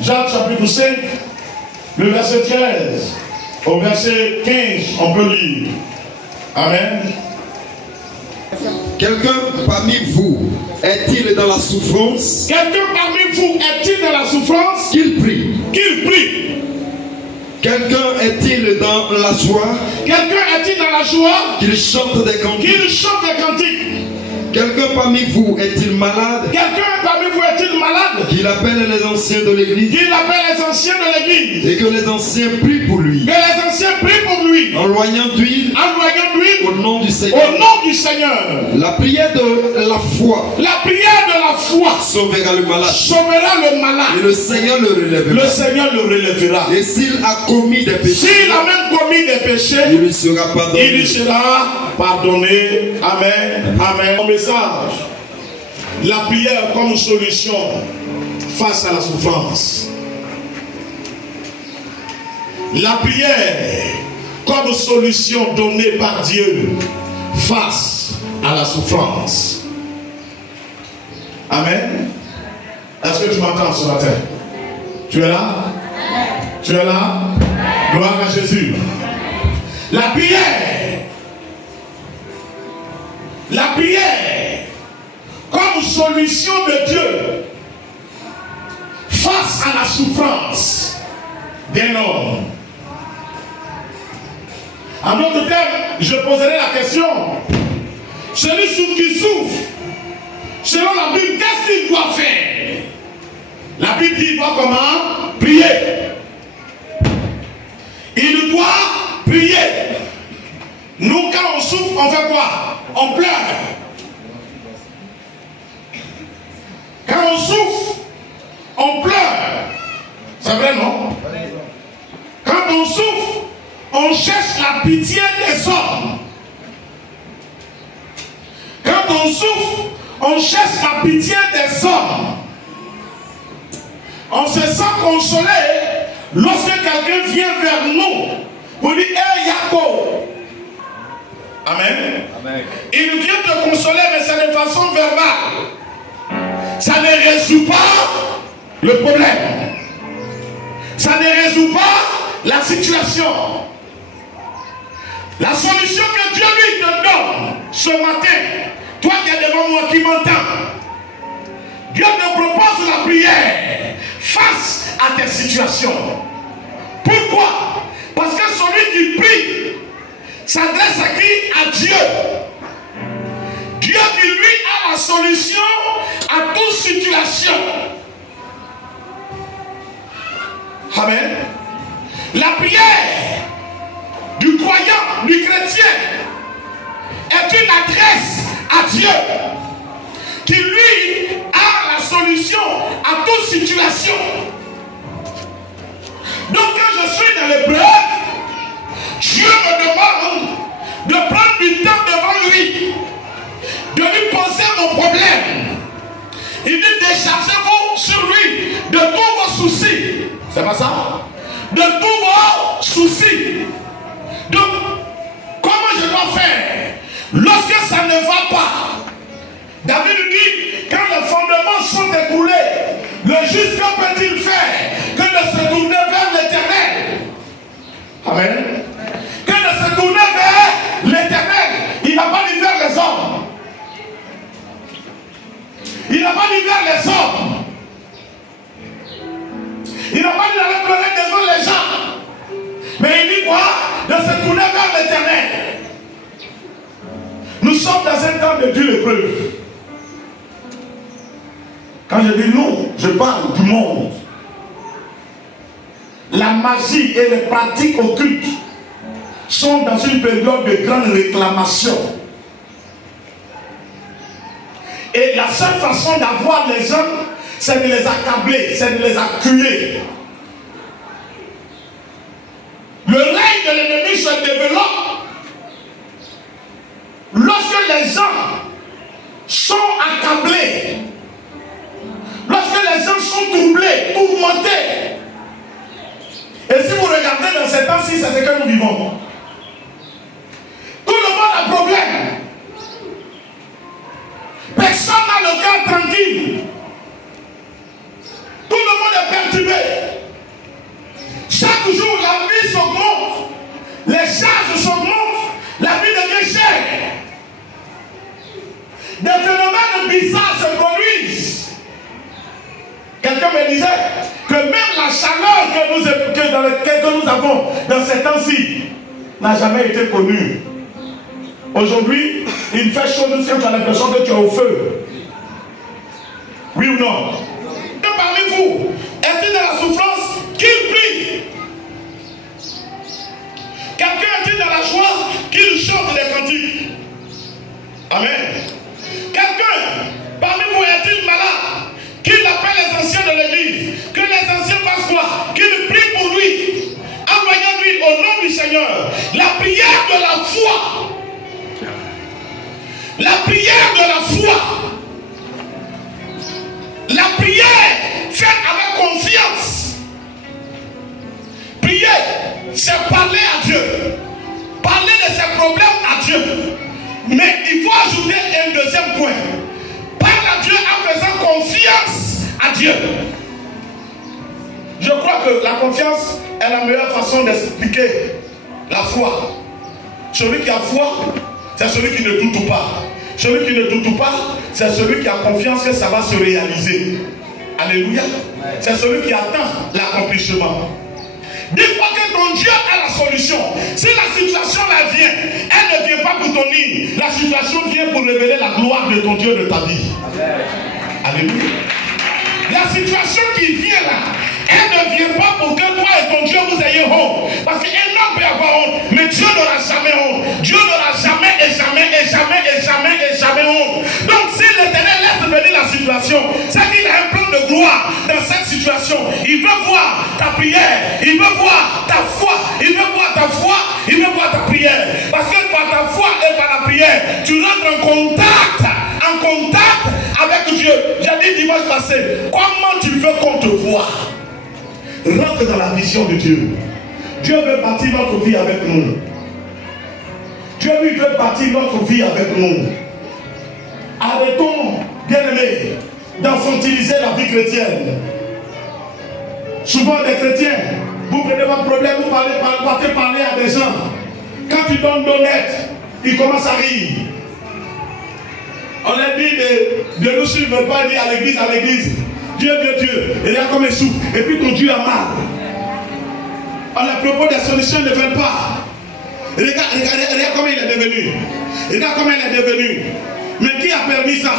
Jacques chapitre 5, le verset 13 au verset 15, on peut lire. Amen. Quelqu'un parmi vous est-il dans la souffrance? Quelqu'un parmi vous est-il dans la souffrance? Qu'il prie. Qu'il prie. Quelqu'un est-il dans la joie? Quelqu'un est-il dans la joie? Qu'il chante des cantiques. Qu'il chante des cantiques. Quelqu'un parmi vous est-il malade? Quelqu'un parmi vous est-il malade? Qu'il appelle les anciens de l'église. Qu'il appelle les anciens de l'église. Et que les anciens prient pour lui. Que les anciens prient pour lui. En loignant d'huile. Au nom du Seigneur. Au nom du Seigneur. La prière de la foi. La prière de la foi sauvera le malade. Sauvera le malade. Et le Seigneur le relèvera. Le Seigneur le relèvera. Et s'il a commis des péchés. S'il a même commis des péchés. Il lui sera pardonné. Il lui sera pardonné. Amen. Amen. Mon message. La prière comme solution face à la souffrance. La prière comme solution donnée par Dieu face à la souffrance. Amen. Est-ce que tu m'entends ce matin? Tu es là? Tu es là? Gloire à Jésus. La prière. La prière comme solution de Dieu face à la souffrance d'un homme. En d'autres termes, je poserai la question. Celui qui souffre, selon la Bible, qu'est-ce qu'il doit faire? La Bible dit, il doit comment? Prier. Il doit prier. Nous, quand on souffre, on fait quoi? On pleure. Quand on souffre, on pleure. C'est vrai, non? Quand on souffre, on cherche la pitié des hommes. Quand on souffre, on cherche la pitié des hommes. On se sent consolé lorsque quelqu'un vient vers nous pour dire, hey Yako. Amen. Amen. Il vient te consoler, mais c'est de façon verbale. Ça ne résout pas le problème. Ça ne résout pas la situation. La solution que Dieu lui te donne ce matin, toi qui es devant moi, qui m'entends, Dieu te propose la prière face à tes situations. Pourquoi? Parce que celui qui prie s'adresse à qui? À Dieu. Dieu qui lui a la solution à toute situation. Amen. La prière du croyant, du chrétien, est une adresse à Dieu qui lui a la solution à toute situation. Donc quand je suis dans l'épreuve, Dieu me demande de prendre du temps devant lui, de lui poser mon problème. Il dit déchargez-vous sur lui de tous vos soucis. C'est pas ça? De tous vos soucis. Donc, comment je dois faire? Lorsque ça ne va pas, David dit, quand les fondements sont écoulés, le juste que peut-il faire que de se tourner vers l'Éternel? Amen. Que de se tourner vers l'Éternel. Il n'a pas dit vers les hommes. Il n'a pas dit vers les hommes. Il n'a pas dit d'aller pleurer devant les gens. Mais il dit quoi? De se tourner vers l'Éternel. Nous sommes dans un temps de dure épreuve. Quand je dis nous, je parle du monde. La magie et les pratiques occultes sont dans une période de grande réclamation. Et la seule façon d'avoir les hommes, c'est de les accabler, c'est de les acculer. Le règne de l'ennemi se développe lorsque les gens sont accablés, lorsque les gens sont troublés, tourmentés. Et si vous regardez dans ces temps-ci, c'est ce que nous vivons. Tout le monde a problème. Personne n'a le cœur tranquille. Tout le monde est perturbé. réalisé que même la chaleur que nous avons dans ces temps-ci n'a jamais été connue. Aujourd'hui, il fait chaud jusqu'à tu as l'impression que tu es au feu. Oui ou non? Parmi vous, est-il dans la souffrance qu'il prie? Quelqu'un est-il dans la joie qu'il chante des cantiques? Amen. Quelqu'un parmi vous est-il malade qu'il appelle les anciens de l'église? Que les anciens fassent quoi? Qu'ils prient pour lui. Envoyez-lui au nom du Seigneur la prière de la foi. La prière de la foi. La prière faite avec confiance. Prier, c'est parler à Dieu. Parler de ses problèmes à Dieu. Mais il faut ajouter un deuxième point. Parle à Dieu en faisant confiance à Dieu. Je crois que la confiance est la meilleure façon d'expliquer la foi. Celui qui a foi, c'est celui qui ne doute pas. Celui qui ne doute pas, c'est celui qui a confiance que ça va se réaliser. Alléluia. C'est celui qui attend l'accomplissement. Dis-moi que ton Dieu a la solution. Si la situation là vient, elle ne vient pas pour ton nid. La situation vient pour révéler la gloire de ton Dieu de ta vie. Alléluia. La situation qui vient là, elle ne vient pas pour que toi et ton Dieu vous ayez honte. Parce qu'un homme peut avoir honte, mais Dieu n'aura jamais honte. Dieu n'aura jamais et jamais et jamais et jamais et jamais honte. Donc si l'Éternel laisse venir la situation, c'est qu'il a un plan de gloire dans cette situation. Il veut voir ta prière, il veut voir ta foi, il veut voir ta foi, il veut voir ta prière. Parce que par ta foi et par la prière, tu rentres en contact avec Dieu. J'ai dit dimanche passé, comment tu veux qu'on te voie? Rentre dans la vision de Dieu. Dieu veut bâtir notre vie avec nous. Dieu lui veut bâtir notre vie avec nous. Arrêtons, bien-aimés, d'enfantiliser la vie chrétienne. Souvent, les chrétiens, vous prenez votre problème, vous partez parler à des gens. Quand tu donnes d'honnête, ils commencent à rire. On a dit de nous suivre, pas dire à l'église. Dieu, et regarde comme il souffre. Et puis ton Dieu a mal. On a propos des solutions ne veulent pas. Regarde comment il est devenu. Regarde comment il est devenu. Mais qui a permis ça?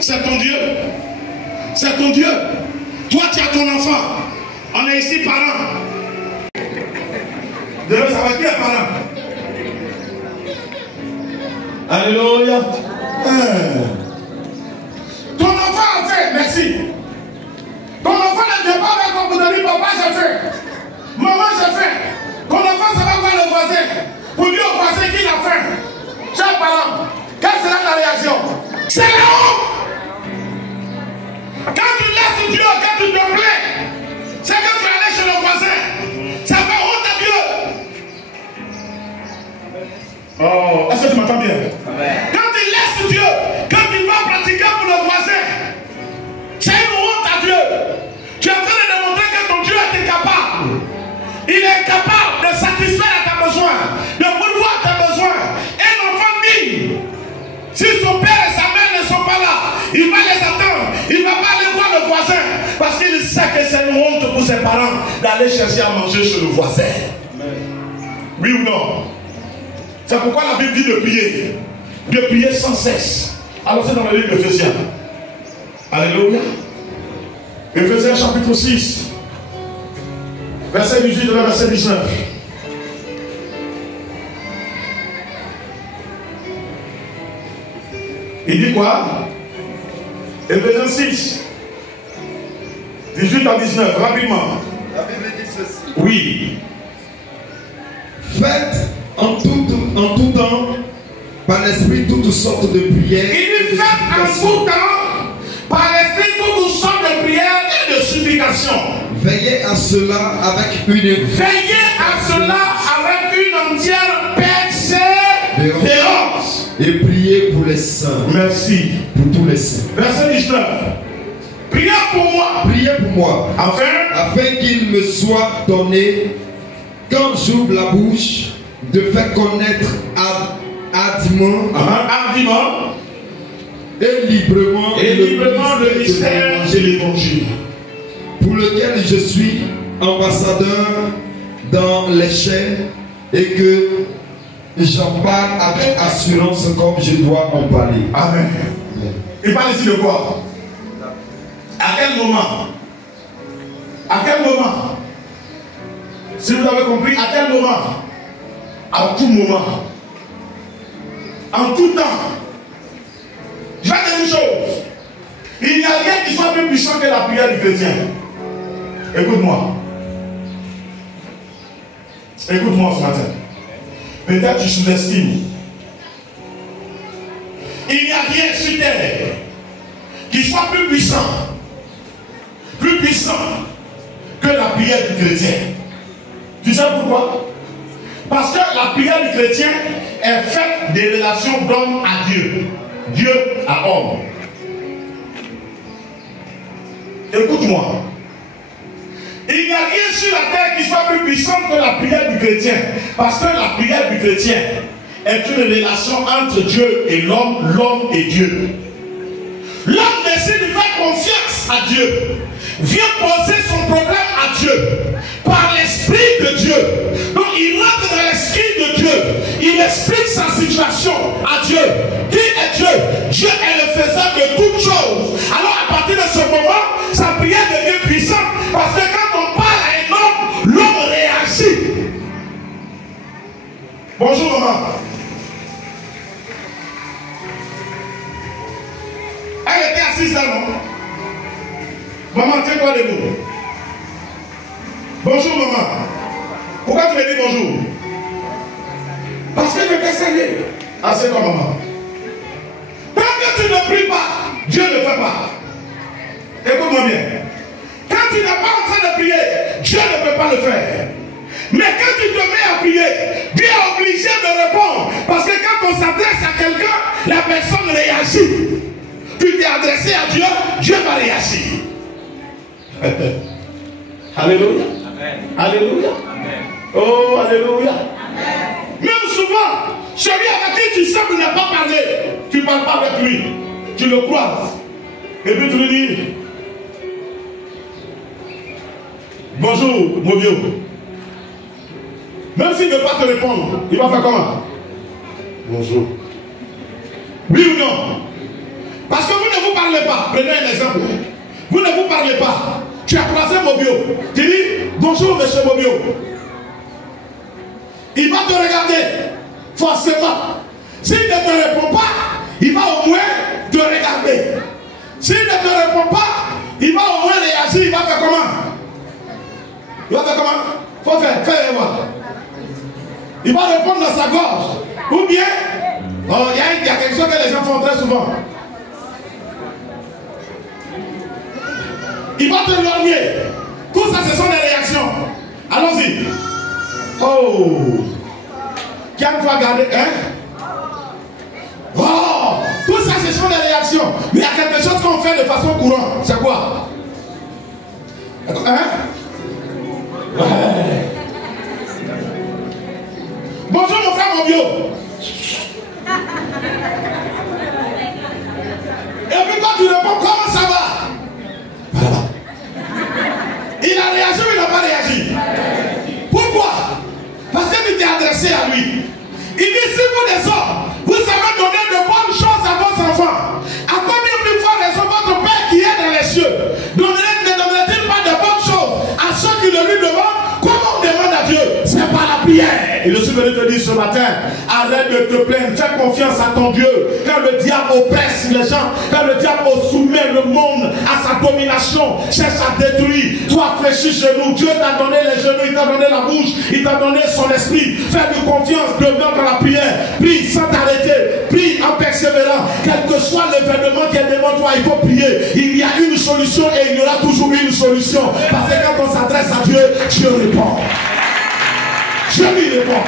C'est ton Dieu. C'est ton Dieu. Toi, tu as ton enfant. On est ici parents. Demain, ça va qui est parent? Alléluia. Ton enfant a fait, merci. Ton enfant ne vient pas avec un bout de lui, papa j'ai fait. Maman j'ai fait. Ton enfant ça va voir le voisin. Pour dire au voisin qu'il a faim. Chers parents, quelle sera ta réaction? C'est la honte. Quand tu laisses Dieu, quand tu te plains, c'est que tu es allé chez le voisin. Ça fait honte à Dieu. Oh, est-ce que tu m'entends bien? Amen. Quand tu laisses Dieu, quand tu vas pratiquer pour le voisin, c'est une honte à Dieu. Tu es en train de démontrer que ton Dieu est incapable. Il est capable de satisfaire tes besoins, de pourvoir tes besoins. Un enfant digne, si son père et sa mère ne sont pas là, il va les attendre. Il ne va pas aller voir le voisin parce qu'il sait que c'est une honte pour ses parents d'aller chercher à manger chez le voisin. Oui ou non? C'est pourquoi la Bible dit de prier sans cesse. Alors c'est dans le livre d'Éphésiens. Alléluia. Éphésiens chapitre 6, verset 18 et verset 19. Il dit quoi? Éphésiens 6, 18 à 19, rapidement. La Bible dit ceci. Oui. Faites en tout temps, par l'esprit, toutes sortes de prières. Il dit faites en tout temps, par l'esprit, toutes sortes de prières et de supplications. Veillez à cela avec une entière persévérance. Et priez pour les saints. Merci. Pour tous les saints. Verset 19. Priez pour moi. Priez pour moi. Afin qu'il me soit donné, quand j'ouvre la bouche, de faire connaître hardiment et librement le mystère de l'évangile. pour lequel je suis ambassadeur dans les chaînes et que j'en parle avec assurance comme je dois en parler. Amen. Il parle ici de quoi? À quel moment? À quel moment? Si vous avez compris, à quel moment? À tout moment. En tout temps. Je vais dire une chose. Il n'y a rien qui soit plus puissant que la prière du chrétien. Écoute-moi. Écoute-moi ce matin. Peut-être tu sous-estimes. Il n'y a rien sur terre qui soit plus puissant que la prière du chrétien. Tu sais pourquoi? Parce que la prière du chrétien est faite des relations d'homme à Dieu. Dieu à homme. Écoute-moi. Il n'y a rien sur la terre qui soit plus puissant que la prière du chrétien. Parce que la prière du chrétien est une relation entre Dieu et l'homme, l'homme et Dieu. L'homme décide de faire confiance à Dieu. Vient poser son problème à Dieu. Par l'Esprit de Dieu. Donc il rentre dans l'Esprit de Dieu. Il explique sa situation à Dieu. Qui est Dieu? Dieu est le faiseur de toutes choses. Alors à partir de ce moment, sa prière devient puissante. Parce que quand on parle à un homme, l'homme réagit. Bonjour maman. Elle était assise là, non? Maman, tiens-toi debout. Bonjour maman. Pourquoi tu me dis bonjour? Parce que je t'ai salué. Assieds-toi maman. Tant que tu ne pries pas, Dieu ne fait pas. Écoute-moi bien. Quand tu n'es pas en train de prier, Dieu ne peut pas le faire. Mais quand tu te mets à prier, Dieu est obligé de répondre. Parce que quand on s'adresse à quelqu'un, la personne réagit. Tu t'es adressé à Dieu, Dieu va réagir. Alléluia. Amen. Alléluia. Amen. Oh, alléluia. Amen. Même souvent, celui avec qui tu sembles ne pas parler, tu ne parles pas avec lui. Tu le croises. Et puis tu lui dis bonjour, Mobio. Même s'il ne veut pas te répondre, il va faire comment? Bonjour. Oui ou non? Parce que vous ne vous parlez pas. Prenez un exemple. Vous ne vous parlez pas. Tu as croisé Mobio. Tu dis bonjour monsieur Mobio. Il va te regarder. Forcément. S'il ne te répond pas, il va au moins te regarder. S'il ne te répond pas, il va au moins réagir. Il va faire comment? Il va faire comment? Faut faire. Fais voir. Il va répondre dans sa gorge. Ou bien, oh, il y a quelque chose que les gens font très souvent. Il va te lorgner. Tout ça, ce sont des réactions. Allons-y. Oh. Qui a quoi garder? Hein? Oh. Tout ça, ce sont des réactions. Mais il y a quelque chose qu'on fait de façon courante. C'est quoi? Hein? Ouais. Bonjour mon frère Mobio. Et puis quand tu réponds, comment ça va? Il a réagi ou il n'a pas réagi? Pourquoi? Parce que tu t'es adressé à lui. Il dit, si vous les hommes, vous savez donner de bonnes choses à vos enfants, à combien de fois les hommes, votre Père qui est dans les cieux, ne donnerait-il pas de bonnes choses à ceux qui le lui demandent? Comment on demande à Dieu? C'est par la prière. Et je suis venu te dire ce matin, arrête de te plaindre, fais confiance à ton Dieu. Quand le diable oppresse les gens, quand le diable soumet le monde à sa domination, cherche à détruire, toi fléchis chez nous. Dieu t'a donné les genoux, il t'a donné la bouche, il t'a donné son esprit. Fais-lui confiance, demeure dans la prière. Prie sans t'arrêter, prie en persévérant. Quel que soit l'événement qui est devant toi, il faut prier. Il y a une solution et il y aura toujours une solution. Parce que quand on s'adresse à Dieu, Dieu répond. Je lui réponds.